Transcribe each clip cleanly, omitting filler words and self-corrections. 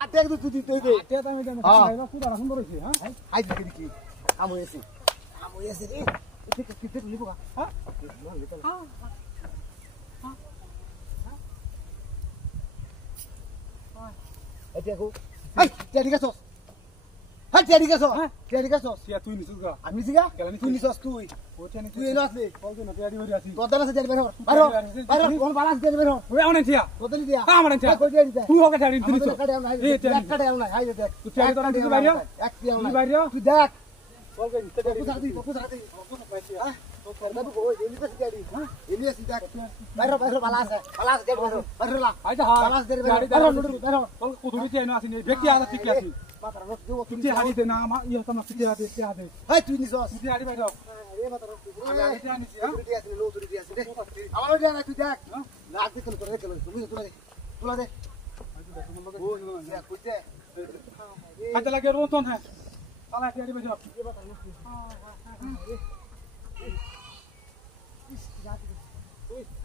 আতে একটু তুই তুই দে আতে আমি দেব খাইবা পুরা সুন্দর হইছে হ্যাঁ আই দেখি কি আমু এসে রে এতে কিতে লিবো হ্যাঁ এটা কো হাই তেরি গেছস হাই তেরি গেছস সিয়া তুই নিছুস গা আমি সিগা কেলানি তুই নিছস তুই ওটা নি তুই এনো আসলে কলতে না তেরি হই আছি তোদের আছে তেরি বাইরে বাইরে কোন বালাস তেরি বাইরে ওই আমনে থিয়া তোদের দিয়া আমনে থিয়া কই তেরি দে তুই হোকে তেরি নিছুস এক কাটে আও না হাই দেখ তুই তেরি তোরা নিছুস বাইরে এক টি আও না বাইরে তুই দেখ কলকে তেরি ফোকাস রাখি হ্যাঁ তো করবা কই এনি তো তেরি হ্যাঁ এনি আসি দেখ বাইরে বালাস তেরি বাইরে লা আইতা হ্যাঁ বালাস তেরি বাইরে বাইরে কল কুদুরি তেনো আসি নে ব্যক্তি আদা ঠিক আছে মাতার রস দেও তুই হাড়ি দে না আমা ইয়া তো না তুই হাড়ি দে হাই তুই নিছস তুই হাড়ি বাইরে রে মাতার রস আমি হাড়ি দে আনিছি হ্যাঁ তুই আসলে লো তুই আসলে রে আমার দিয়া না তুই দেখ লাগ দিকে করে রে তুমি তুলা দে ও ইয়া কইতে কাটা লাগে রোতন হ্যাঁ তালা হাড়ি বাইরে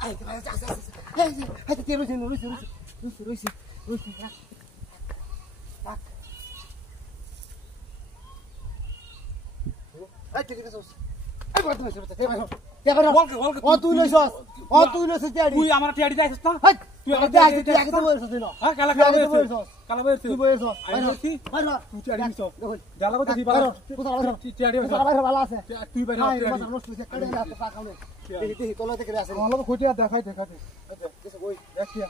আই হাই তুই রইছি আই তুই গেছস আই বড় তুমি সরতে তে বাইরে তে বাইরে ও তুই লইছস তেরি তুই আমার টিয়াড়ি যাইছস না হাই তুই তুই আমার আগে তুই আগে তো বলছস না হ্যাঁ কালা তুই কালা আগে বইছস বলছস কালা বইছস তুই বলছস বাইরে বাইরে তুই টিয়াড়ি নিছস দেখুন জালা কত দিবা বাইরে কোথাও বাইরে টিয়াড়ি বাইরে ভালো আছে তুই বাইরে হাই টিয়াড়ি মাতার রস তুই কাটে না তো পাকালে দেখি তোলা থেকে আসে আমার লোক খুঁটিয়া দেখাই দেখাতে কিছু কই দেখিয়া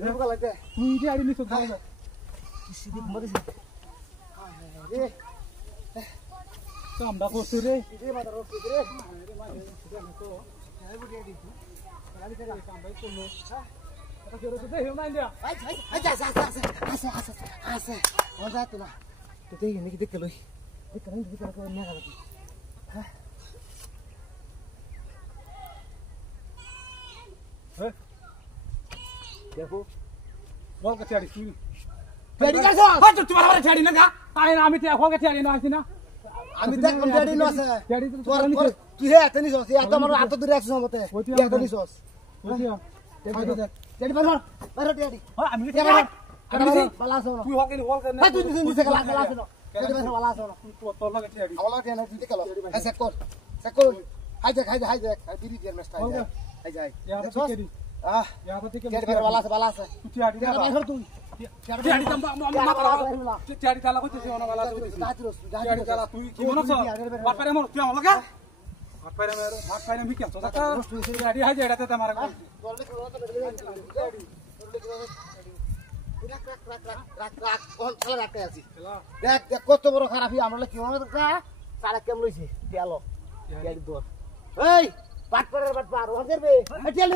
দেখো লাগতে তুই টিয়াড়ি নিছস ভালো সিদি মরিস রে কামটা করছিস রে রে মাতার রস তুই রে এটা কেরো তো দেখিও না ইন্ডিয়া আছে মজা তো না তো দেখি নাকি দেখতে লই দেখতে করে নিয়ে গেল হ্যাঁ দেখো বল কে টিয়াড়ি তুই রেডি করছ হ্যাঁ তুই আমার টিয়াড়ি না গা তাই আমি তে হোকে টিয়াড়ি না আসি না আমি দেখ রেডি ন আছে টিয়াড়ি তোর তুই হে এতনি সস এত আমার হাত ধরে রাখছিস মতে এতনি সস বুঝিয়া রেডি বাইরে রেডি হ্যাঁ আমি আমি বালা সো তুই হোকে হোল করে তুই নিছে গলা সো রেডি বাইরে বালা সো তোর লাগে টিয়াড়ি আমলা টিয়া না তুই দেখলো এসে কর হাই দেখ বিড়ি দিয়ে মেস্টা হাই যাই ইয়া তো টিয়াড়ি আহ ইয়া তো টিয়াড়ি রেডি বাইরে বালা আছে তুই টিয়াড়ি না বাইরে তুই টিয়াড়ি দাম টিয়াড়ি তালা কইতেছি ওনা বালা কইতেছি টিয়াড়ি তালা তুই কি মনছ বাট পারে মোর তুই আমলা গা বাট পারে আমি কি আছো টাকা টিয়াড়ি হাই যেটাতে তোমার দেখ কত বড় খারাপ আমরা কি সারা কেমন লইছে তেলো দর এই বাট পার বাট পার ওদের বে তেল